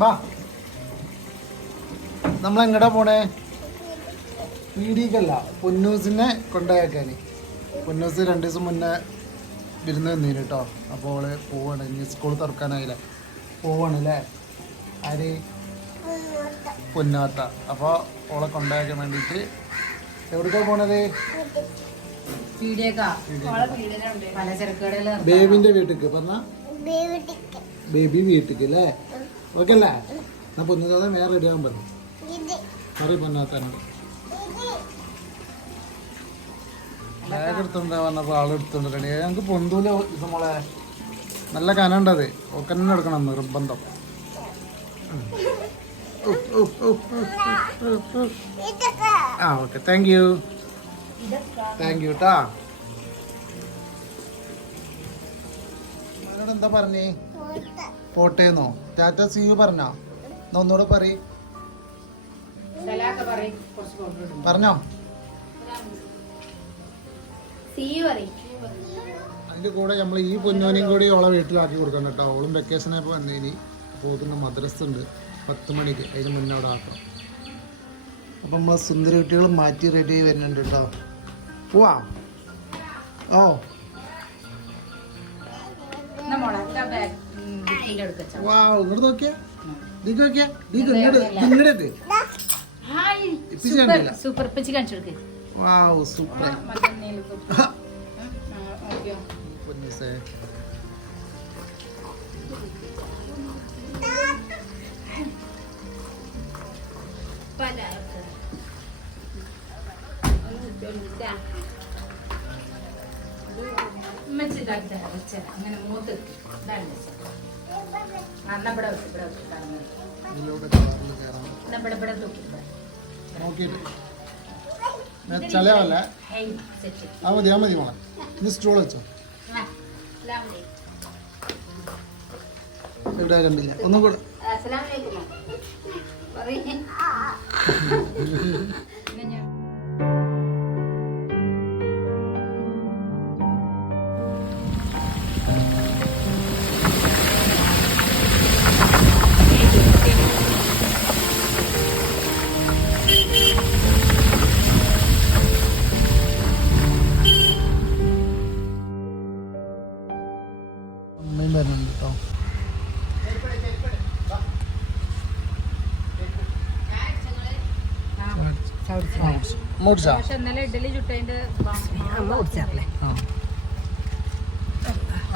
ബാ നമ്മളെങ്ങടാ പോണേ? പീടികല്ല, പൊന്നൂസിനെ കൊണ്ടുപോയേക്കാന്. പൊന്നൂസ് 2 ദിവസം മുന്നേ വിരുന്ന് വന്നീന് കേട്ടോ. അപ്പോൾ അവള് പോവാണ്. ഇനി സ്കൂൾ തുറക്കാനായില്ലേ, പോവാണ് അല്ലേ? ആര്? പൊന്നാത്ത. അപ്പോൾ അവളെ കൊണ്ടുപോയാക്കാൻ വേണ്ടിയിട്ട് എവിടേക്കാ പോണത്? ബേബിന്റെ വീട്ടിക്ക് പറഞ്ഞ ബേബി വീട്ടിക്ക് അല്ലേ? ഓക്കെ അല്ലേ? എന്നാ പൊന്നാത്ത വേറെ റെഡി ആകാൻ പറഞ്ഞു. പറയും പൊന്നാത്തനോട്. ബാഗ് എടുത്തോണ്ടാ പറഞ്ഞപ്പോൾ ആളെടുത്തോണ്ടില്ലേ? ഞങ്ങൾക്ക് പൊന്തൂല നമ്മളെ നല്ല കനണ്ടത്. ഒക്കെ തന്നെ എടുക്കണം നിർബന്ധം. ആ ഓക്കെ, താങ്ക് യു ട്ടാ. അവനോട് എന്താ പറഞ്ഞേ? പോട്ടേന്നോ? ടാറ്റ സി യു പറഞ്ഞോ? എന്നാ ഒന്നുകൂടെ പറഞ്ഞോ. അതിന്റെ കൂടെ നമ്മൾ ഈ പൊന്നോനെയും കൂടി അവളെ വീട്ടിലാക്കി കൊടുക്കണം കേട്ടോ. അവളും വെക്കേഷനായപ്പോൾ വന്നേനി. പോകുന്ന മദ്രസ ഉണ്ട് 10 മണിക്ക്, അതിന് മുന്നേ അവിടെ ആക്കണം. അപ്പം നമ്മളെ സുന്ദര കുട്ടികൾ മാറ്റി റെഡി ആയി വരുന്നുണ്ട് കേട്ടോ. പോവാ. ഓ ഇങ്ങോട്ട് നോക്കിയാ, ദീക്ക് നോക്കിയാ, ദീക്ക് ഇങ്ങോട്ട് സൂപ്പർ പിച്ച് കാണിച്ചു കൊടുക്ക്. Wow super. അങ്ങനെ മൂത്ത് ചലയല്ലേ? ആ മതി, ആ മതി മോളെ. ഇനി സ്റ്റൂൾ വെച്ചോ. ഇവിടെ കണ്ടില്ല, ഒന്നും കൂടെ. അമ്മയും വരുന്നുണ്ട് കേട്ടോ.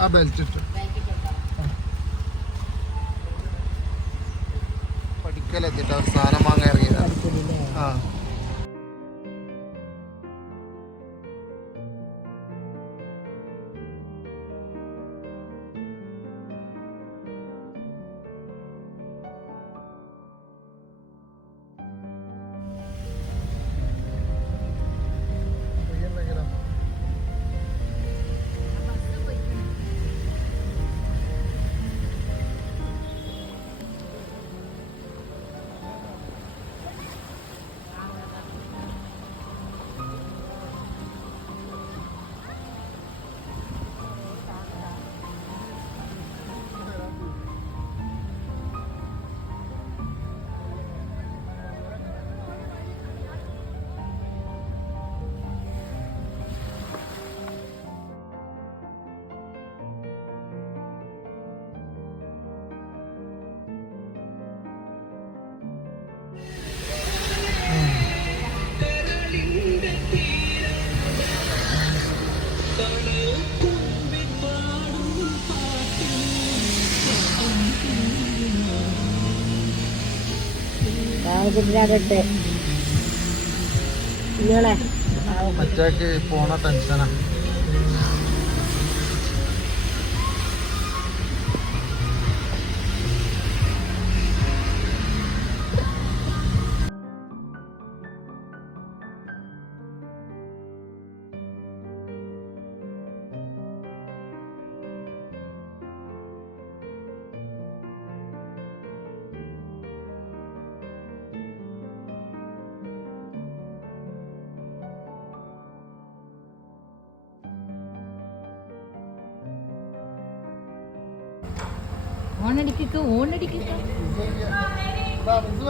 ആ ബെൽറ്റ് ഇട്ടു. പഠിക്കലെത്തിട്ടോ, സാധനം വാങ്ങാൻ ഇറങ്ങിയതാണ്. ആ മറ്റേക്ക് പോണ ടെൻഷനാ.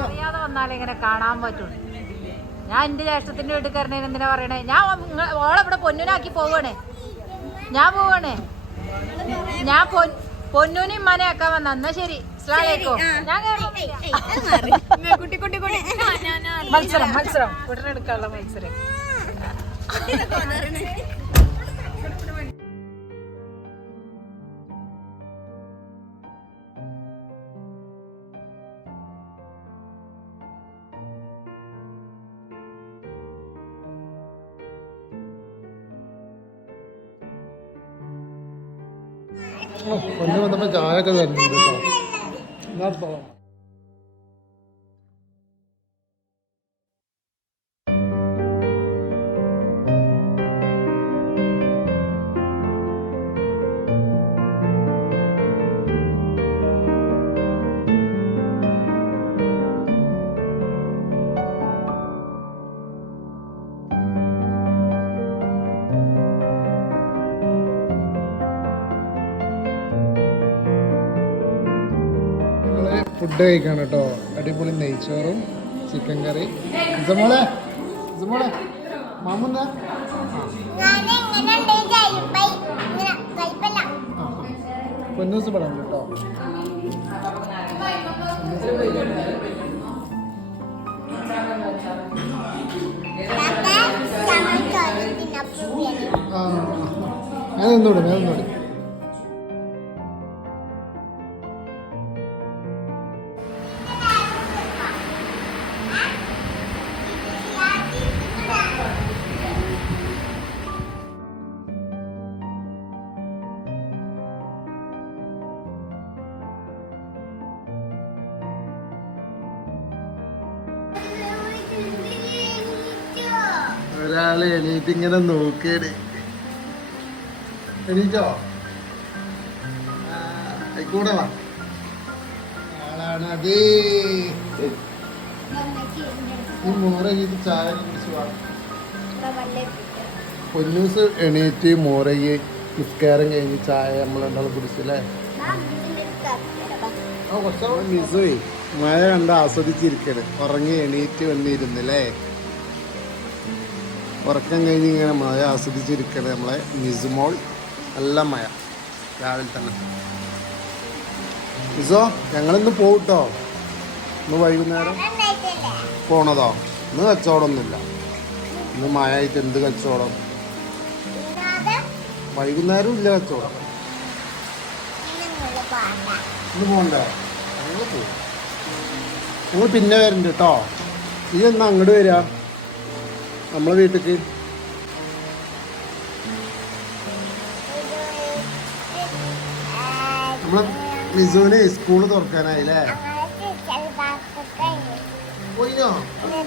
അറിയാതെ വന്നാലേ ഇങ്ങനെ കാണാൻ പറ്റുള്ളൂ. ഞാൻ എന്റെ ജ്യേഷ്ഠത്തിന്റെ വീട്ടിൽ കയറുന്നതിന് എന്തിനാ പറയണേ? ഞാൻ ഓളെവിടെ പൊന്നൂനാക്കി പോവാണേ. ഞാൻ പോവാണേ. ഞാൻ പൊന്നൂനും ഇമ്മാനെ ആക്കാൻ വന്ന. എന്നാ ശരി, അസ്സലാമു അലൈക്കും. ഞാൻ മത്സരം കുട്ടനെടുക്കാനുള്ള മത്സരം. പൊന്നു വന്നപ്പോ ചായ ഒക്കെ തരുന്നുണ്ട് കേട്ടോ. ഫുഡ് കഴിക്കാണ് കേട്ടോ. അടിപൊളി നെയ്ച്ചോറും ചിക്കൻ കറി. ഇസമോളെ മാമുന്ന പൊന്നൂസ് പടം കേട്ടോ. ഞാൻ നിന്നോട് ഒരാള് എണീറ്റ് ഇങ്ങനെ നോക്കേട്. എണീറ്റോ? കൂടെ വാ. ആളാണ് അതേ. ഈ മോറയ്ക്ക് ചായ കുടിച്ചു വാ. പൊന്നൂസ് എണീറ്റ് മോറയ്ക്ക് നിസ്കാരം കഴിഞ്ഞ് ചായ നമ്മളെന്താളും കുടിച്ചല്ലേ. മിസ്സേ മഴ കണ്ട് ആസ്വദിച്ചിരിക്കണ്. ഉറങ്ങി എണീറ്റ് വന്നിരുന്നല്ലേ. ഉറക്കം കഴിഞ്ഞ് ഇങ്ങനെ മഴ ആസ്വദിച്ചിരിക്കണേ നമ്മളെ മിസുമോൾ. നല്ല മഴ രാവിലെ തന്നെ. മിസോ ഞങ്ങളിന്ന് പോട്ടോ. ഇന്ന് വൈകുന്നേരം പോണതോ? ഇന്ന് കച്ചവടമൊന്നുമില്ല. ഇന്ന് മഴ ആയിട്ട് എന്ത് കച്ചവടം? വൈകുന്നേരം ഇല്ല കച്ചവടം. ഇന്ന് പോണ്ടേ? ഞങ്ങൾ പോകും. ഞങ്ങൾ പിന്നെ വരുന്നുണ്ട് കേട്ടോ. ഈ എന്നാ അങ്ങോട്ട് വരിക നമ്മളെ വീട്ടിക്ക്? നമ്മളെ മിസുവിന് സ്കൂള് തുറക്കാനായില്ലേ? പോയിനോ? പിന്നെ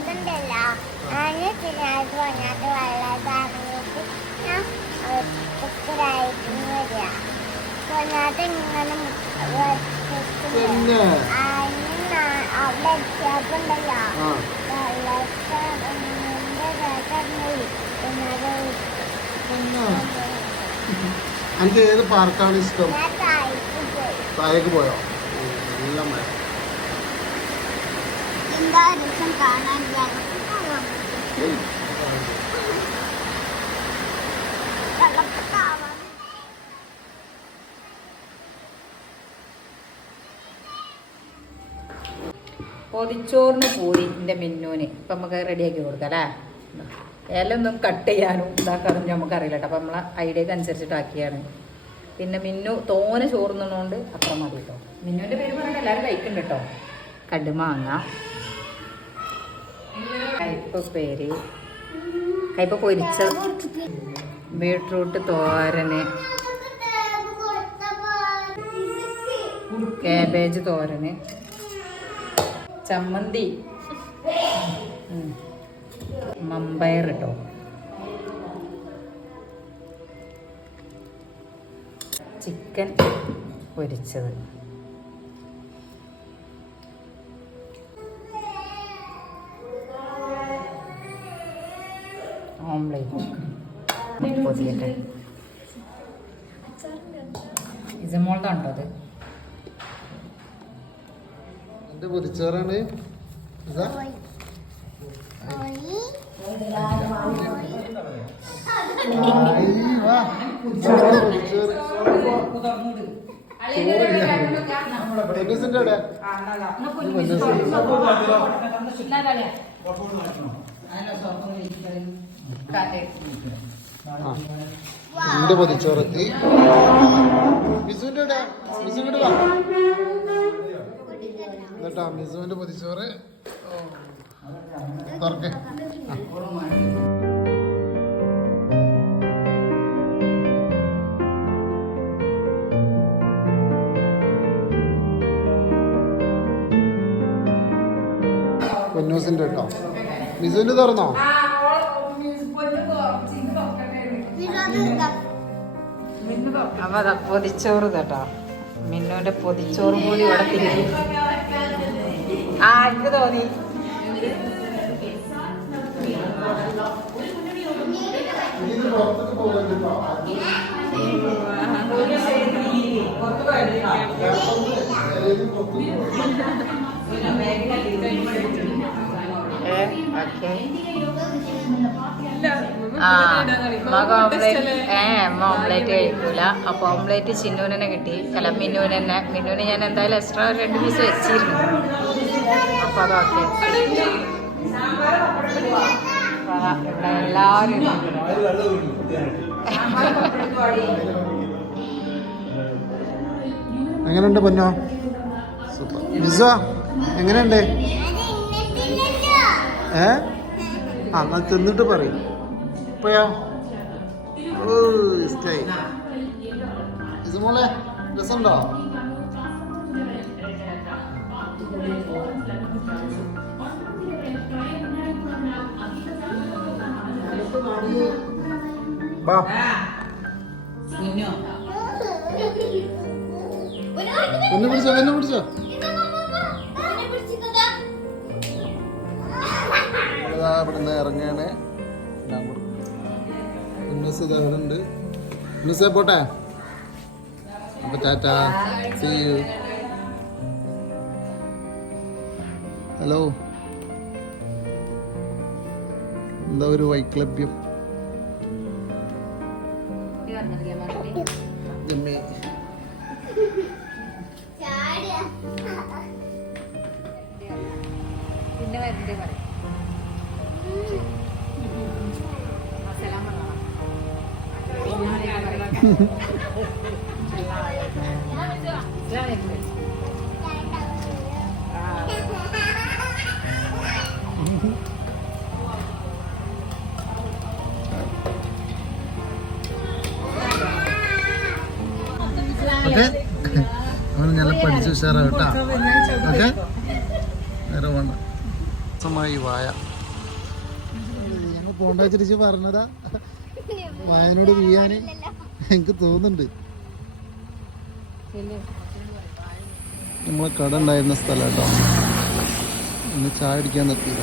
എനിക്ക് ഏത് പാർക്കാണ് ഇഷ്ടം? താഴേക്ക് പോയോ? നല്ല മഴ. പൊതിച്ചോറിന് പൂരി എൻ്റെ മിന്നൂന് ഇപ്പം നമുക്ക് റെഡിയാക്കി കൊടുക്കാം അല്ലേ. ഇലൊന്നും കട്ട് ചെയ്യാനും ഇതാക്കാനും നമുക്കറിയില്ല കേട്ടോ. അപ്പം നമ്മളെ ഐഡിയക്ക് അനുസരിച്ചിട്ടാക്കിയാണ്. പിന്നെ മിന്നു തോനെ ചോറുന്നതുകൊണ്ട് അപ്പുറം മതി കേട്ടോ. മിന്നുവിൻ്റെ പേര് പറഞ്ഞാൽ എല്ലാവരും കഴിക്കുന്നുണ്ട് കേട്ടോ. കടുമാങ്ങ, കയ്പ പേര്, കയ്പ പൊരിച്ചത്, ബീട്രൂട്ട് തോരന്, കാബേജ് തോരന്, ചമ്മന്തി, മമ്പയർ കേട്ടോ, ചിക്കൻ പൊരിച്ചത്, ഓംലേറ്റ്, പൊതിയട്ടെ. ഇസമോൾതാണ്ടോ അത്? മിസുവിന്റെ പൊതിച്ചോറാണ് ഇതാ. ആയി, വാ. ചോറ്, പൊതിച്ചോറ്. പൊന്നൂസിന്റെ അവിടെ എന്റെ പൊതിച്ചോറെത്തി. മിസുവിന്റെ അവിടെ മിസുവിന്റെ വാ കേട്ടാ. മിസുവിന്റെ പൊതിച്ചോറ് തുറക്കെ. പൊന്നൂസിന്റെ കേട്ടോ. മിസുവിന്റെ തുറന്നോ? അപ്പൊ അതാ പൊതിച്ചോറ് കേട്ടോ. മിന്നുവിന്റെ പൊതിച്ചോറും കൂടി ഇവിടെ തിരികെ. ആ എനിക്ക് തോന്നി. ഓംലേറ്റ് കഴിക്കൂല. അപ്പൊ ഓംലേറ്റ് ചിന്നുവിനെ കിട്ടി. അല്ല മിന്നുവിന് തന്നെ. മിന്നുവിന് ഞാൻ എന്തായാലും എക്സ്ട്രാ 2 പീസ് വെച്ചിരുന്നു. അപ്പൊ അതൊക്കെ ഇവിടെ എല്ലാവരും എങ്ങനെയുണ്ട് പൊന്നോ? സൂപ്പർ. മിസോ എങ്ങനെയുണ്ട്? എന്നാ തിന്നിട്ട് പറയും. ഇപ്പോഴോ? ഓ ഇഷ്ടായി. ഇത് മോളെ രസമുണ്ടോ? ബാ ഒന്ന് പിടിച്ചോ, എന്നെ പിടിച്ചോ. ഇവിടുന്ന് ഇറങ്ങാണ്. ഇവിടെ ഉണ്ട്. മിസ്സേ പോട്ടെ. അപ്പൊ ടാറ്റാ, സീ യു. ഹലോ. എന്താ ഒരു വൈക്ലഭ്യം. പിന്നെ വരണ്ടേ പറയും. ഓക്കെ, അവന് നല്ല പഠിച്ച് ഉഷാറാവും കേട്ടാ. ഓക്കെ, നേരെ വേണ്ട മായി വായ. ഞങ്ങൾ പോണ്ട വെച്ചിട്ട് പറഞ്ഞതാ വായനോട് വീയാന് എനിക്ക് തോന്നുന്നുണ്ട്. നമ്മളെ കട ഉണ്ടായിരുന്ന സ്ഥലം കേട്ടോ. ഇന്ന് ചായ അടിക്കാൻ നിർത്തിയില്ല.